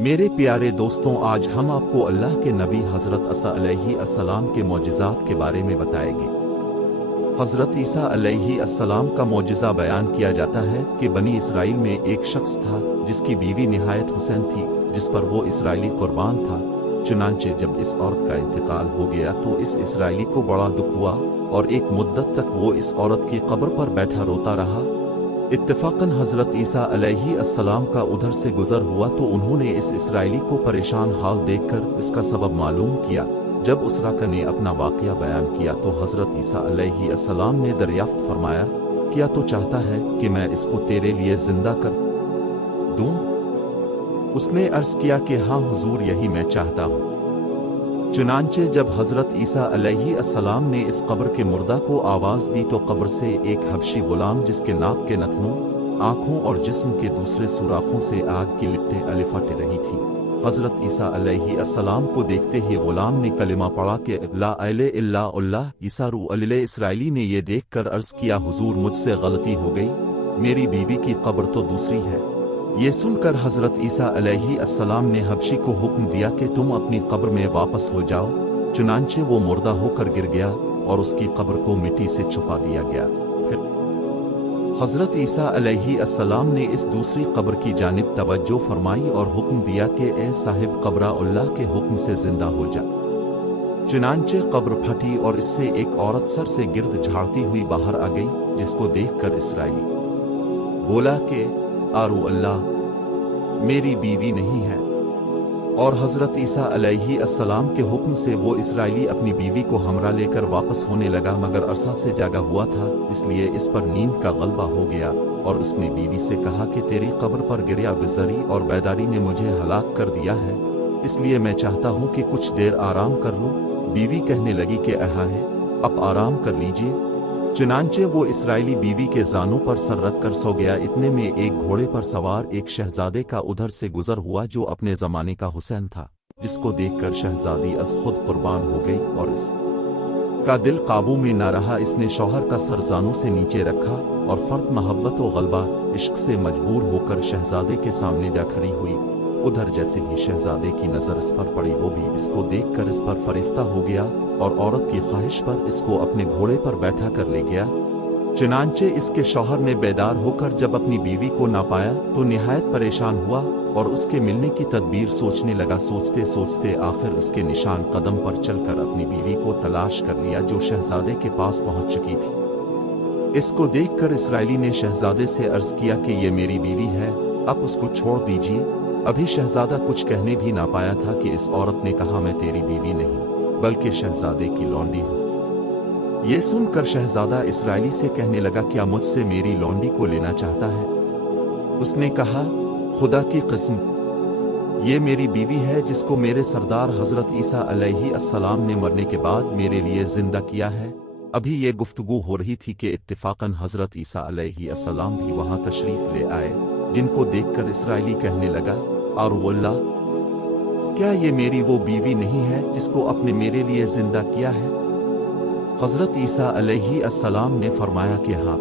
मेरे प्यारे दोस्तों, आज हम आपको अल्लाह के नबी हज़रत ईसा अलैहिस्सलाम के मौजिज़ात के बारे में बताएंगे। हज़रत ईसा अलैहिस्सलाम का मौजिज़ा बयान किया जाता है कि बनी इसराइल में एक शख्स था जिसकी बीवी निहायत हुसैन थी, जिस पर वो इसराइली कुर्बान था। चुनांचे जब इस औरत का इंतकाल हो गया तो इस इसराइली को बड़ा दुख हुआ और एक मुद्दत तक वो इस औरत की कब्र पर बैठा रोता रहा। इत्तेफाकन हज़रत ईसा अलैहिस्सलाम का उधर से गुजर हुआ तो उन्होंने इस इसराइली को परेशान हाल देखकर इसका सबब मालूम किया। जब उस राका ने अपना वाक़या बयान किया तो हज़रत ईसा अलैहिस्सलाम ने दरियाफ्त फरमाया, क्या तो चाहता है कि मैं इसको तेरे लिए जिंदा कर दूं? उसने अर्ज़ किया कि हाँ हुजूर, यही मैं चाहता हूँ। चुनांचे जब हज़रत ईसा अलैहिस्सलाम ने इस कब्र के मुर्दा को आवाज़ दी तो कब्र से एक हबशी गुलाम जिसके नाक के नथनों, आँखों और जिस्म के दूसरे सुराखों से आग की लिपटें अलिफट रही थी। हज़रत ईसा अलैहिस्सलाम को देखते ही गुलाम ने कलिमा पढ़ा कि ला इलाहा इल्लल्लाह। ईसा इसराइली ने यह देखकर अर्ज़ किया, हुजूर मुझसे गलती हो गई, मेरी बीवी की कब्र तो दूसरी है। ये सुनकर हज़रत ईसा अलैहिस्सलाम ने हबशी को हुक्म दिया कि तुम अपनी कब्र में वापस हो जाओ। चुनांचे वो मुर्दा होकर गिर गया और उसकी कब्र को मिट्टी से छुपा दिया गया। फिर हज़रत ईसा अलैहिस्सलाम ने इस दूसरी कब्र की जानिब तवज्जो फरमाई और हुक्म दिया कि ए साहिब कब्र, अल्लाह के हुक्म से जिंदा हो जा। चुनांचे कब्र फटी और इससे एक औरत सर से गिर्द झाड़ती हुई बाहर आ गई, जिसको देखकर इसराइली बोला कि आरू अल्लाह, मेरी बीवी नहीं है। और हज़रत ईसा अलैहिस्सलाम के हुक्म से वो इसराइली अपनी बीवी को हमरा लेकर वापस होने लगा, मगर अरसा से जागा हुआ था, इसलिए इस पर नींद का गलबा हो गया और उसने बीवी से कहा कि तेरी कब्र पर गिरया विज़री और बेदारी ने मुझे हलाक कर दिया है, इसलिए मैं चाहता हूँ कि कुछ देर आराम कर लूँ। बीवी कहने लगी कि अहा है, अब आराम कर लीजिए। चुनांचे वो इसराइली बीवी के जानों पर सर रख कर सो गया। इतने में एक घोड़े पर सवार एक शहजादे का उधर से गुजर हुआ जो अपने जमाने का हुसैन था, जिसको देखकर शहजादी अज खुद कुर्बान हो गई और इसका दिल काबू में न रहा। इसने शौहर का सर जानों से नीचे रखा और फर्द मोहब्बत व गलबा इश्क से मजबूर होकर शहजादे के सामने जा खड़ी हुई। उधर जैसे ही शहजादे की नजर इस पर पड़ी, वो भी इसको देखकर इस पर फरिफ्ता हो गया और औरत की ख्वाहिश पर इसको अपने घोड़े पर बैठा कर ले गया। चुनांचे इसके शौहर ने बेदार होकर जब अपनी बीवी को ना पाया तो निहायत परेशान हुआ और उसके मिलने की तदबीर सोचने लगा। सोचते सोचते आखिर उसके निशान कदम पर चलकर अपनी बीवी को तलाश कर लिया, जो शहजादे के पास पहुंच चुकी थी। इसको देखकर इसराइली ने शहजादे से अर्ज किया कि ये मेरी बीवी है, अब उसको छोड़ दीजिए। अभी शहजादा कुछ कहने भी ना पाया था कि इस औरत ने कहा, मैं तेरी बीवी नहीं बल्कि शहजादे की लौंडी हूँ। ये सुनकर शहजादा इसराइली से कहने लगा, क्या मुझसे मेरी लौंडी को लेना चाहता है? उसने कहा, खुदा की कसम, ये मेरी बीवी है जिसको मेरे सरदार हज़रत ईसा अलैहिस्सलाम ने मरने के बाद मेरे लिए जिंदा किया है। अभी ये गुफ्तगू हो रही थी कि इत्तेफाकन हज़रत ईसा अलैहिस्सलाम भी वहाँ तशरीफ ले आए, जिनको देखकर इसराइली कहने लगा, आरू अल्लाह, क्या ये मेरी वो बीवी नहीं है जिसको अपने मेरे लिए जिंदा किया है? हज़रत ईसा अलैहिस्सलाम ने फरमाया कि हाँ,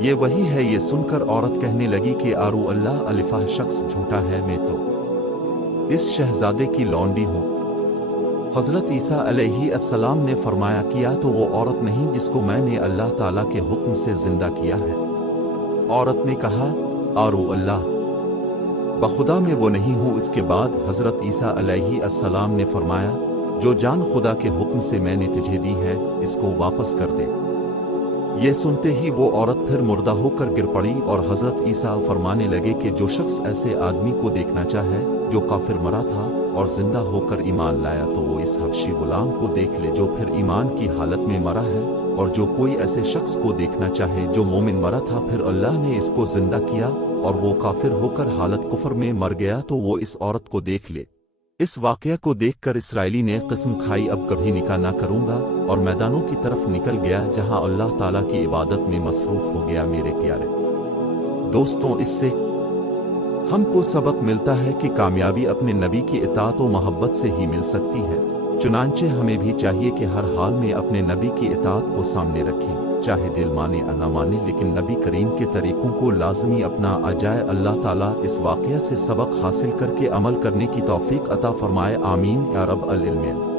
ये वही है। ये सुनकर औरत कहने लगी कि आरू अल्लाह, अलिफा शख्स झूठा है, मैं तो इस शहजादे की लौंडी हूँ। हज़रत ईसा अलैहिस्सलाम ने फरमाया, किया तो वो औरत नहीं जिसको मैंने अल्लाह ताला के हुक्म से जिंदा किया है। औरत ने कहा, आरू अल्लाह, बखुदा मैं वो नहीं हूँ। इसके बाद हज़रत ईसा अलैहिस्सलाम ने फरमाया, जो जान खुदा के हुक्म से मैंने तुझे दी है, इसको वापस कर दे। ये सुनते ही वो औरत फिर मुर्दा होकर गिर पड़ी और हज़रत ईसा फरमाने लगे कि जो शख्स ऐसे आदमी को देखना चाहे जो काफिर मरा था और जिंदा होकर ईमान लाया, तो वो इस हबशी गुलाम को देख ले जो फिर ईमान की हालत में मरा है, और जो कोई ऐसे शख्स को देखना चाहे जो मोमिन मरा था फिर अल्लाह ने इसको जिंदा किया और वो काफिर होकर हालत कुफर में मर गया, तो वो इस औरत को देख ले। इस वाकया को देखकर इसराइली ने कसम खाई, अब कभी निकाह ना करूंगा, और मैदानों की तरफ निकल गया जहां अल्लाह ताला की इबादत में मसरूफ हो गया। मेरे प्यारे दोस्तों, इससे हमको सबक मिलता है कि कामयाबी अपने नबी की इताअत व मोहब्बत से ही मिल सकती है। चुनांचे हमें भी चाहिए कि हर हाल में अपने नबी की इताअत को सामने रखें, چاہے دل مانے یا نہ مانے لیکن نبی کریم کے طریقوں کو لازمی اپنا آ جائے۔ اللہ تعالیٰ اس واقعہ سے سبق حاصل کر کے عمل کرنے کی توفیق عطا فرمائے، آمین یا رب العالمین۔